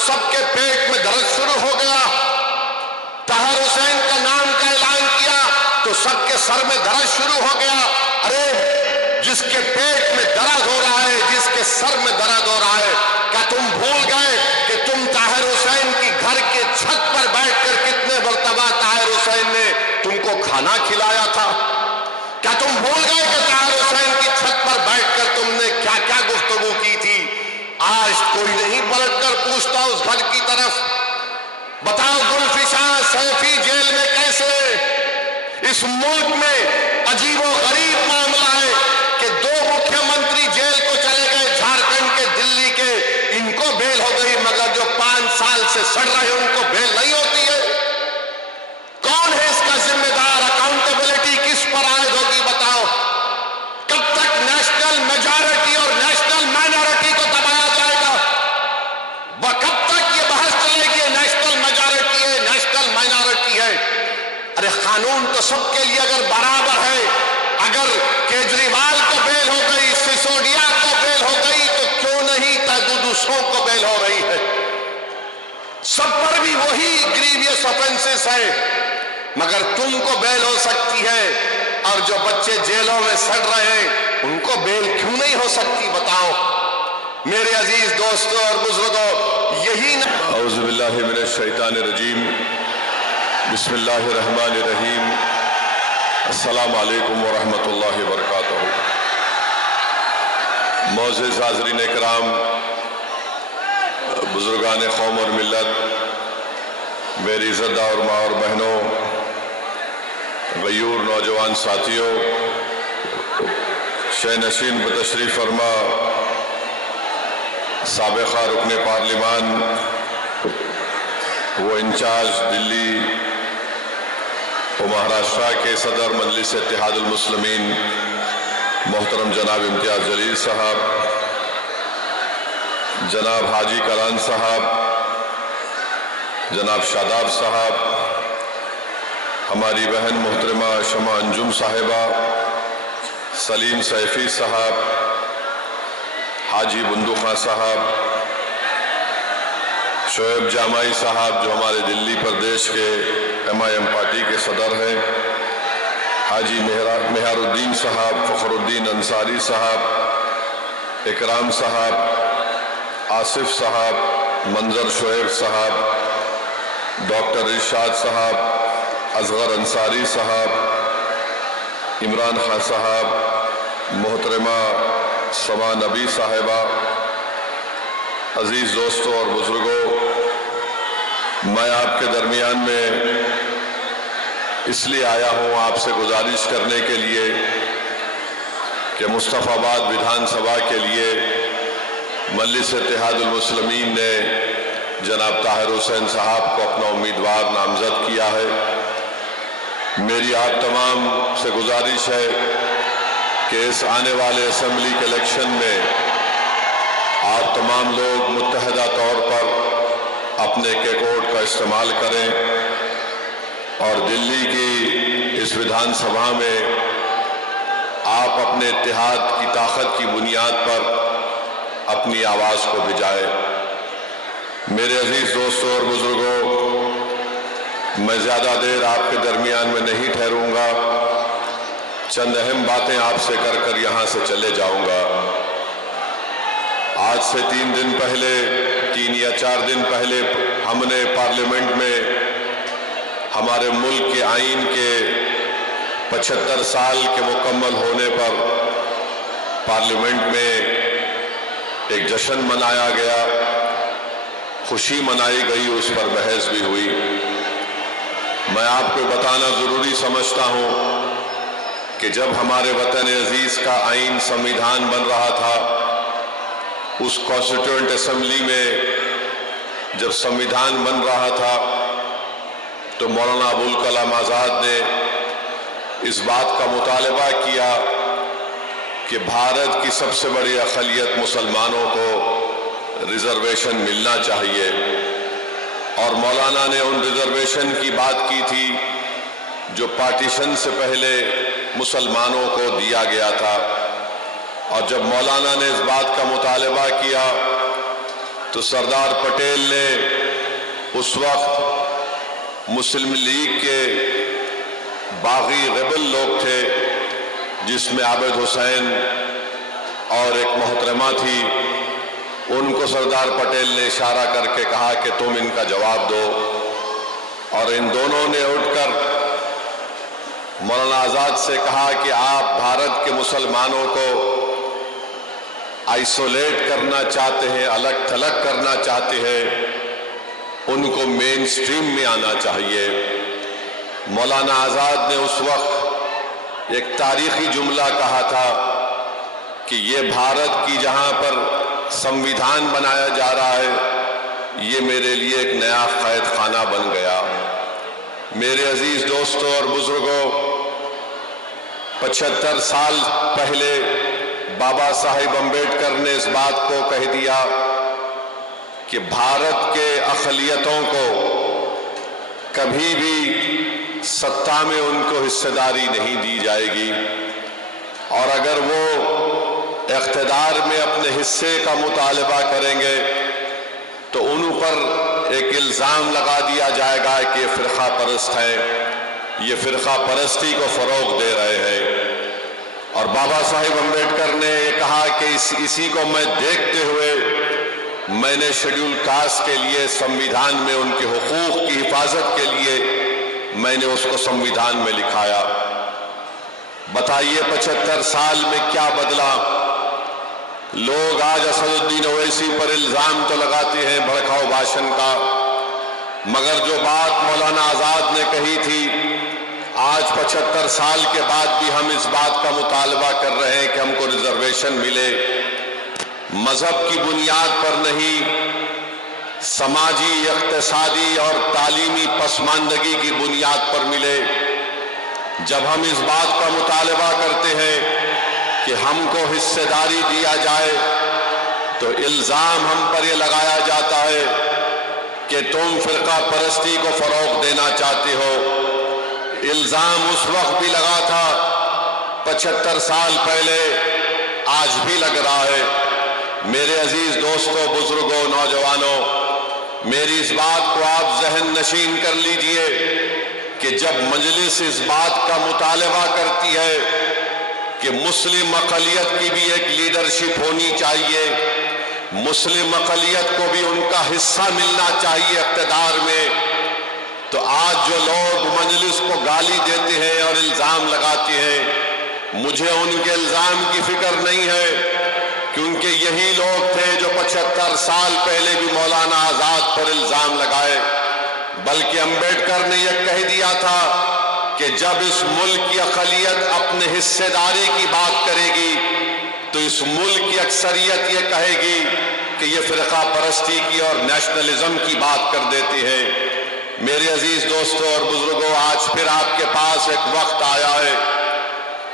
سب کے پیٹ میں درد شروع ہو گیا۔ طاہر حسین کا نام کا اعلان کیا تو سب کے سر میں درد شروع ہو گیا۔ ارے جس کے پیٹ میں درد ہو رہا ہے، جس کے سر میں درد ہو رہا ہے، کیا تم بھول گئے کہ تم طاہر حسین کی گھر کے چھت پر بیٹھ کر کتنے مرتبہ طاہر حسین نے تم کو کھانا کھلایا تھا؟ کیا تم بھول گئے کہ طاہر حسین کی چھت پر بیٹھ کر تم نے کیا کیا گفتگو کی تھی؟ آج کوئی نہیں پلٹ کر پوچھتا اس گھر کی طرف۔ بتاؤ گلفشاں سیفی جیل میں کیسے؟ اس ملک میں عجیب و غریب معاملہ ہے کہ 2 مکھیہ منتری جیل کو چلے گئے، جھارکھنڈ کے، دلی کے، ان کو بیل ہو گئی، مگر جو 5 سال سے سڑ رہے ہیں ان کو بیل نہیں ہوتی ہے۔ کون ہے اس کا ذمہ دار؟ اکاؤنٹیبلٹی کس پر عائد ہوگی بتاؤ؟ کب تک نیشنل میجارٹی اور نیشنل مائنورٹی کو دبایا جائے گا؟ کب تک یہ بحث چلے گی نیشنل میجارٹی ہے، نیشنل مائنورٹی ہے؟ ارے قانون تو سب کے لیے اگر برابر ہے، اگر کیجریوال کو بیل ہو گئی، سسوڈیا کو بیل ہو گئی، تو کیوں نہیں دوسروں کو بیل ہو رہی ہے؟ سب پر بھی وہی گریویس آفینسز ہے، مگر تم کو بیل ہو سکتی ہے اور جو بچے جیلوں میں سڑ رہے ہیں ان کو بیل کیوں نہیں ہو سکتی بتاؤ؟ میرے عزیز دوستوں اور بزرگوں، یہی نہ اعوذ باللہ من الشیطان الرجیم، بسم اللہ الرحمن الرحیم، السلام علیکم ورحمۃ اللہ وبرکاتہ۔ معزز حاضرین اکرام، بزرگان قوم اور ملت، میری عزت دار ماں اور بہنوں، غیور نوجوان ساتھیوں، شہ نشین بتشریف فرما سابقہ رکن پارلیمان وہ انچارج دلی و مہاراشٹرا کے صدر مجلس اتحاد المسلمین محترم جناب امتیاز جلیل صاحب، جناب حاجی کلان صاحب، جناب شاداب صاحب، ہماری بہن محترمہ شمع انجم صاحبہ، سلیم سیفی صاحب، حاجی بندو خان صاحب، شعیب جامعی صاحب جو ہمارے دلی پردیش کے MIM پارٹی کے صدر ہیں، حاجی مہار الدین صاحب، فخر الدین انصاری صاحب، اکرام صاحب، آصف صاحب، منظر شعیب صاحب، ڈاکٹر ارشاد صاحب، اصغر انصاری صاحب، عمران خان صاحب، محترمہ سما نبی صاحبہ، عزیز دوستوں اور بزرگوں، میں آپ کے درمیان میں اس لیے آیا ہوں آپ سے گزارش کرنے کے لیے کہ مصطفی آباد ودھان سبھا کے لیے مجلس اتحاد المسلمین نے جناب طاہر حسین صاحب کو اپنا امیدوار نامزد کیا ہے۔ میری آپ تمام سے گزارش ہے کہ اس آنے والے اسمبلی کے الیکشن میں آپ تمام لوگ متحدہ طور پر اپنے کیکوٹ کا استعمال کریں اور دلی کی اس ودھان سبھا میں آپ اپنے اتحاد کی طاقت کی بنیاد پر اپنی آواز کو بھجائیں۔ میرے عزیز دوستوں اور بزرگوں، میں زیادہ دیر آپ کے درمیان میں نہیں ٹھہروں گا، چند اہم باتیں آپ سے کر یہاں سے چلے جاؤں گا۔ آج سے 3 یا 4 دن پہلے ہم نے پارلیمنٹ میں ہمارے ملک کے آئین کے 75 سال کے مکمل ہونے پر پارلیمنٹ میں ایک جشن منایا گیا، خوشی منائی گئی، اس پر بحث بھی ہوئی۔ میں آپ کو بتانا ضروری سمجھتا ہوں کہ جب ہمارے وطن عزیز کا آئین سمویدھان بن رہا تھا، اس کانسٹیٹیوئنٹ اسمبلی میں جب سمویدھان بن رہا تھا تو مولانا ابوالکلام آزاد نے اس بات کا مطالبہ کیا کہ بھارت کی سب سے بڑی اقلیت مسلمانوں کو ریزرویشن ملنا چاہیے، اور مولانا نے ان ریزرویشن کی بات کی تھی جو پارٹیشن سے پہلے مسلمانوں کو دیا گیا تھا۔ اور جب مولانا نے اس بات کا مطالبہ کیا تو سردار پٹیل نے اس وقت مسلم لیگ کے باغی ریبل لوگ تھے، جس میں عابد حسین اور ایک محترمہ تھی، ان کو سردار پٹیل نے اشارہ کر کے کہا کہ تم ان کا جواب دو، اور ان دونوں نے اٹھ کر مولانا آزاد سے کہا کہ آپ بھارت کے مسلمانوں کو آئسولیٹ کرنا چاہتے ہیں، الگ تھلگ کرنا چاہتے ہیں، ان کو مین سٹریم میں آنا چاہیے۔ مولانا آزاد نے اس وقت ایک تاریخی جملہ کہا تھا کہ یہ بھارت کی جہاں پر سمویدھان بنایا جا رہا ہے، یہ میرے لیے ایک نیا قید خانہ بن گیا۔ میرے عزیز دوستوں اور بزرگوں، 75 سال پہلے بابا صاحب امبیڈکر نے اس بات کو کہہ دیا کہ بھارت کے اقلیتوں کو کبھی بھی سطح میں ان کو حصہ داری نہیں دی جائے گی، اور اگر وہ اقتدار میں اپنے حصے کا مطالبہ کریں گے تو ان پر ایک الزام لگا دیا جائے گا کہ یہ فرقہ پرست ہے، یہ فرقہ پرستی کو فروغ دے رہے ہیں۔ اور بابا صاحب امبیڈکر نے یہ کہا کہ اسی کو میں دیکھتے ہوئے میں نے شیڈول کاسٹ کے لیے سمویدھان میں ان کے حقوق کی حفاظت کے لیے میں نے اس کو سمویدھان میں لکھایا۔ بتائیے 75 سال میں کیا بدلا؟ لوگ آج اسد الدین اویسی پر الزام تو لگاتے ہیں بھڑکاؤ بھاشن کا، مگر جو بات مولانا آزاد نے کہی تھی، آج 75 سال کے بعد بھی ہم اس بات کا مطالبہ کر رہے ہیں کہ ہم کو ریزرویشن ملے، مذہب کی بنیاد پر نہیں، سماجی، اقتصادی اور تعلیمی پسماندگی کی بنیاد پر ملے۔ جب ہم اس بات کا مطالبہ کرتے ہیں کہ ہم کو حصہ داری دیا جائے تو الزام ہم پر یہ لگایا جاتا ہے کہ تم فرقہ پرستی کو فروغ دینا چاہتے ہو۔ الزام اس وقت بھی لگا تھا 75 سال پہلے، آج بھی لگ رہا ہے۔ میرے عزیز دوستوں، بزرگوں، نوجوانوں، میری اس بات کو آپ ذہن نشین کر لیجئے کہ جب مجلس اس بات کا مطالبہ کرتی ہے کہ مسلم اقلیت کی بھی ایک لیڈرشپ ہونی چاہیے، مسلم اقلیت کو بھی ان کا حصہ ملنا چاہیے اقتدار میں، تو آج جو لوگ مجلس کو گالی دیتے ہیں اور الزام لگاتے ہیں، مجھے ان کے الزام کی فکر نہیں ہے، کیونکہ یہی لوگ تھے جو 75 سال پہلے بھی مولانا آزاد پر الزام لگائے۔ بلکہ امبیڈکر نے یہ کہہ دیا تھا کہ جب اس ملک کی اقلیت اپنے حصہ داری کی بات کرے گی تو اس ملک کی اکثریت یہ کہے گی کہ یہ فرقہ پرستی کی اور نیشنلزم کی بات کر دیتے ہیں۔ میرے عزیز دوستوں اور بزرگوں، آج پھر آپ کے پاس ایک وقت آیا ہے،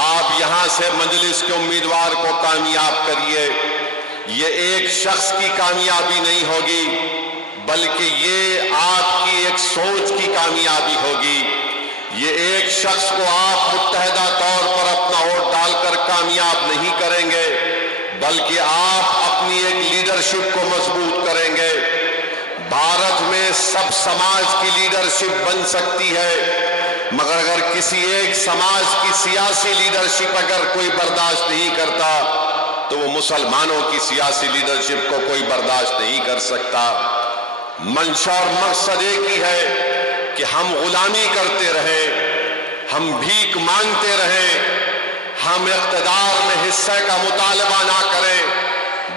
آپ یہاں سے مجلس کے امیدوار کو کامیاب کریے۔ یہ ایک شخص کی کامیابی نہیں ہوگی، بلکہ یہ آپ کی ایک سوچ کی کامیابی ہوگی۔ یہ ایک شخص کو آپ متحدہ طور پر اپنا ووٹ ڈال کر کامیاب نہیں کریں گے، بلکہ آپ اپنی ایک لیڈرشپ کو مضبوط کریں گے۔ بھارت میں سب سماج کی لیڈرشپ بن سکتی ہے، مگر اگر کسی ایک سماج کی سیاسی لیڈرشپ اگر کوئی برداشت نہیں کرتا تو وہ مسلمانوں کی سیاسی لیڈرشپ کو کوئی برداشت نہیں کر سکتا۔ منشا اور مقصد ایک ہی ہے کہ ہم غلامی کرتے رہیں، ہم بھیک مانگتے رہیں، ہم اقتدار میں حصہ کا مطالبہ نہ کریں،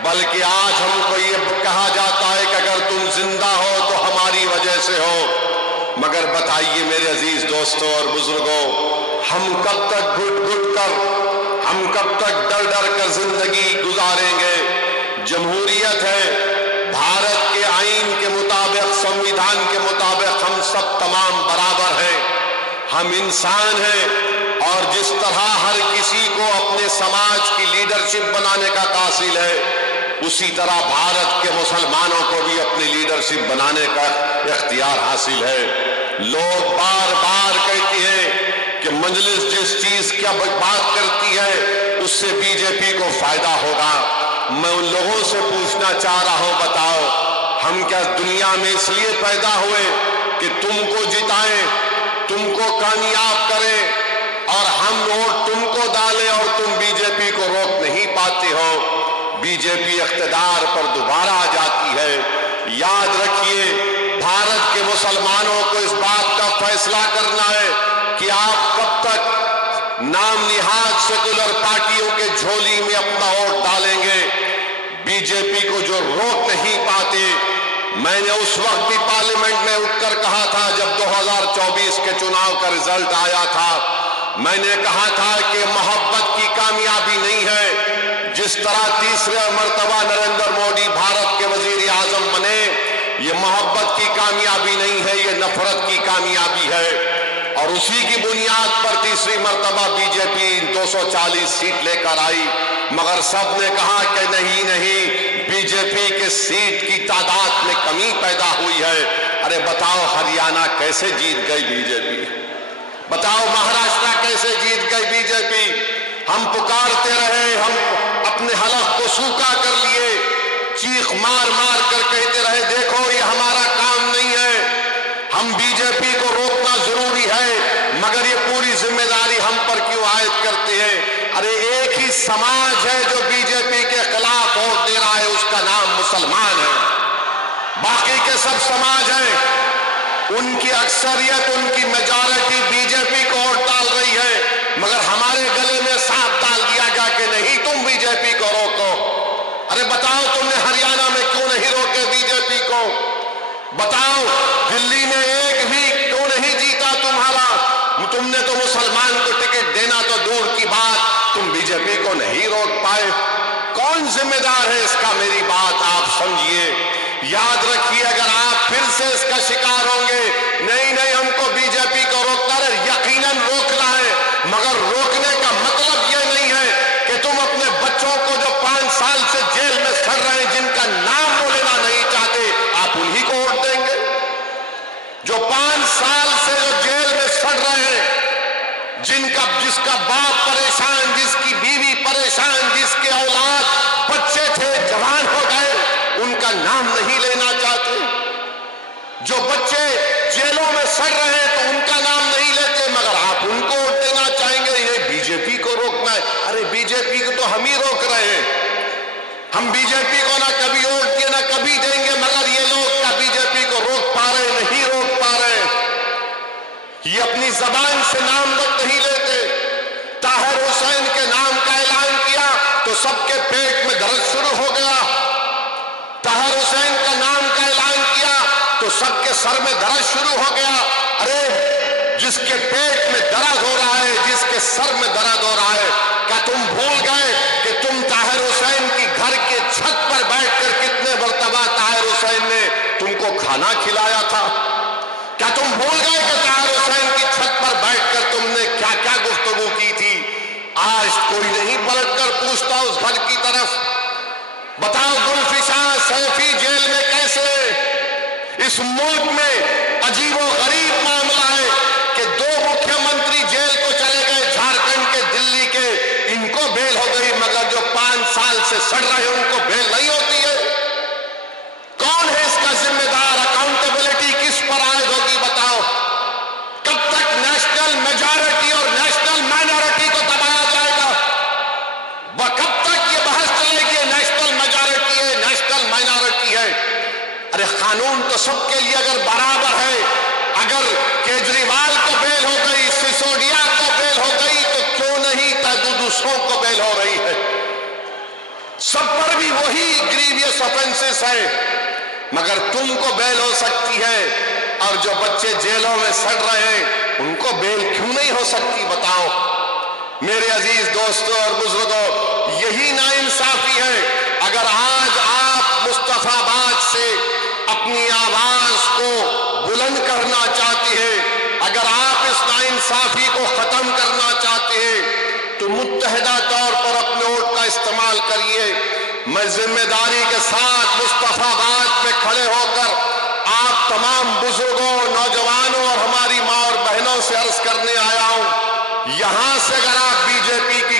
بلکہ آج ہم کو یہ کہا جاتا ہے کہ اگر تم زندہ ہو تو ہماری وجہ سے ہو۔ مگر بتائیے میرے عزیز دوستوں اور بزرگوں، ہم کب تک گھٹ گھٹ کر، ہم کب تک ڈر ڈر کر زندگی گزاریں گے؟ جمہوریت ہے، بھارت کے آئین کے مطابق، سمویدھان کے مطابق ہم سب تمام برابر ہیں، ہم انسان ہیں، اور جس طرح ہر کسی کو اپنے سماج کی لیڈرشپ بنانے کا حاصل ہے، اسی طرح بھارت کے مسلمانوں کو بھی اپنی لیڈرشپ بنانے کا اختیار حاصل ہے۔ لوگ بار بار کہتے ہیں کہ مجلس جس چیز کی بات کرتی ہے اس سے بی جے پی کو فائدہ ہوگا۔ میں ان لوگوں سے پوچھنا چاہ رہا ہوں، بتاؤ ہم کیا دنیا میں اس لیے پیدا ہوئے کہ تم کو جتائیں، تم کو کامیاب کریں، اور ہم ووٹ تم کو ڈالیں اور تم بی جے پی کو روک نہیں پاتے ہو؟ بی جے پی اقتدار پر دوبارہ آ جاتی ہے۔ یاد رکھیے، بھارت کے مسلمانوں کو اس بات کا فیصلہ کرنا ہے کہ آپ کب تک نام نہاد سیکولر پارٹیوں کے جھولی میں اپنا ووٹ ڈالیں گے؟ بی جے پی کو جو روک نہیں پاتے، میں نے اس وقت بھی پارلیمنٹ میں اٹھ کر کہا تھا جب 2024 کے چناؤ کا رزلٹ آیا تھا، میں نے کہا تھا کہ محبت کی کامیابی نہیں ہے۔ جس طرح تیسرے مرتبہ نریندر مودی بھارت کے وزیر اعظم بنے، یہ محبت کی کامیابی نہیں ہے، یہ نفرت کی کامیابی ہے، اور اسی کی بنیاد پر تیسری مرتبہ بی جے پی 240 سیٹ لے کر آئی۔ مگر سب نے کہا کہ نہیں، بی جے پی کے سیٹ کی تعداد میں کمی پیدا ہوئی ہے۔ ارے بتاؤ ہریانہ کیسے جیت گئی بی جے پی؟ بتاؤ مہاراشٹر کیسے جیت گئی بی جے پی؟ ہم پکارتے رہے، ہم اپنے حلق کو سوکھا کر لیے، چیخ مار مار کر کہتے رہے دیکھو یہ ہمارا کام نہیں ہے، ہم بی جے پی کو روکنا ضروری ہے، مگر یہ پوری ذمہ داری ہم پر کیوں عائد کرتے ہیں؟ ارے ایک ہی سماج ہے جو بی جے پی کے خلاف ووٹ دے رہا ہے، اس کا نام مسلمان ہے۔ باقی کے سب سماج ہیں، ان کی اکثریت، ان کی میجارٹی بی جے پی کو ووٹ ڈال رہی ہے، مگر ہمارے گلے میں سانپ ڈال دیا گیا کہ نہیں تم بی جے پی کو روکو۔ ارے بتاؤ تم نے ہریانہ میں کیوں نہیں روکے بی جے پی کو؟ بتاؤ دلی میں ایک بھی کیوں نہیں جیتا تمہارا؟ تم نے تو مسلمان کو ٹکٹ دینا تو دور کی بات، تم بی جے پی کو نہیں روک پائے۔ کون ذمہ دار ہے اس کا؟ میری بات آپ سمجھیے۔ یاد رکھیے، اگر آپ پھر سے اس کا شکار ہوں گے، نہیں ہم کو بی جے پی کو روکنا ہے، یقیناً روکنا ہے، مگر روکنے کا مطلب یہ نہیں ہے کہ تم اپنے بچوں کو جو 5 سال سے جیل میں سڑ رہے ہیں، جن کا نام وہ لینا نہیں چاہتے، آپ انہی کو ووٹ دیں گے؟ جو 5 سال سے جو جیل میں سڑ رہے ہیں، جس کا باپ پریشان، جس کی بیوی پریشان، جس کے اولاد بچے تھے جوان ہو گئے، ان کا نام نہیں لینا چاہتے؟ جو بچے جیلوں میں سڑ رہے ہیں تو ان کا نام نہیں لیتے، مگر آپ ان کو ووٹ دینا چاہیں گے؟ یہ بی جے پی کو روکنا ہے۔ ارے بی جے پی کو تو ہم ہی روک رہے ہیں، ہم بی جے پی کو نہ کبھی ووٹ دیے نہ کبھی دیں گے، مگر یہ لوگ کیا بی جے پی کو روک پا رہے؟ نہیں روک پا رہے۔ یہ اپنی زبان سے نام تک نہیں لیتے۔ طاہر حسین کے نام کا اعلان کیا تو سب کے پیٹ میں درد شروع ہو گیا۔ طاہر حسین کا نام کا اعلان کیا تو سب کے سر میں درد شروع ہو گیا۔ ارے جس کے پیٹ میں درد ہو رہا ہے، جس کے سر میں درد ہو رہا ہے، کیا تم بھول گئے کہ تم طاہر حسین کی گھر کے چھت پر بیٹھ کر کتنے مرتبہ طاہر حسین نے تم کو کھانا کھلایا تھا؟ کیا تم بھول گئے کہ طاہر حسین کی چھت پر بیٹھ کر تم نے کیا کیا گفتگو کی تھی؟ آج کوئی نہیں پلٹ کر پوچھتا اس گھر کی طرف۔ بتاؤ گلفشاں سیفی جیل میں کیسے؟ اس ملک میں عجیب و غریب معاملہ ہے کہ 2 مکھیہ منتری جیل کو چلے گئے، جھارکھنڈ کے، دلی کے، ان کو بیل ہو گئی، مگر جو 5 سال سے سڑ رہے ہیں ان کو بیل نہیں ہوتی ہے۔ کون ہے اس کا ذمہ دار؟ اکاؤنٹیبلٹی کس پر عائد ہوگی؟ بتاؤ کب تک نیشنل میجارٹی اور نیشنل مائنورٹی کو دبایا جائے گا؟ کب تک یہ بحث چلے گی نیشنل میجارٹی ہے، نیشنل مائنورٹی ہے؟ ارے قانون تو سب کے لیے اگر برابر ہے، اگر کیجریوال کو بیل ہو گئی، سسوڈیا کو بیل ہو گئی، تو کیوں نہیں دوسروں کو بیل ہو رہی ہے؟ سب پر بھی وہی گریویس آفنسز ہے، مگر تم کو بیل ہو سکتی ہے، اور جو بچے جیلوں میں سڑ رہے ہیں ان کو بیل کیوں نہیں ہو سکتی؟ بتاؤ میرے عزیز دوستوں اور بزرگوں، یہی ناانصافی ہے۔ اگر آج آپ مصطفیٰ آباد سے اپنی آواز کو بلند کرنا چاہتے ہیں، اگر آپ اس ناانصافی کو ختم کرنا چاہتے ہیں، تو متحدہ طور پر اپنے ووٹ کا استعمال کریے۔ میں ذمہ داری کے ساتھ مصطفیٰ آباد میں کھڑے ہو کر آپ تمام بزرگوں، نوجوانوں اور ہماری ماں اور بہنوں سے عرض کرنے آیا ہوں، یہاں سے اگر آپ بی جے پی کی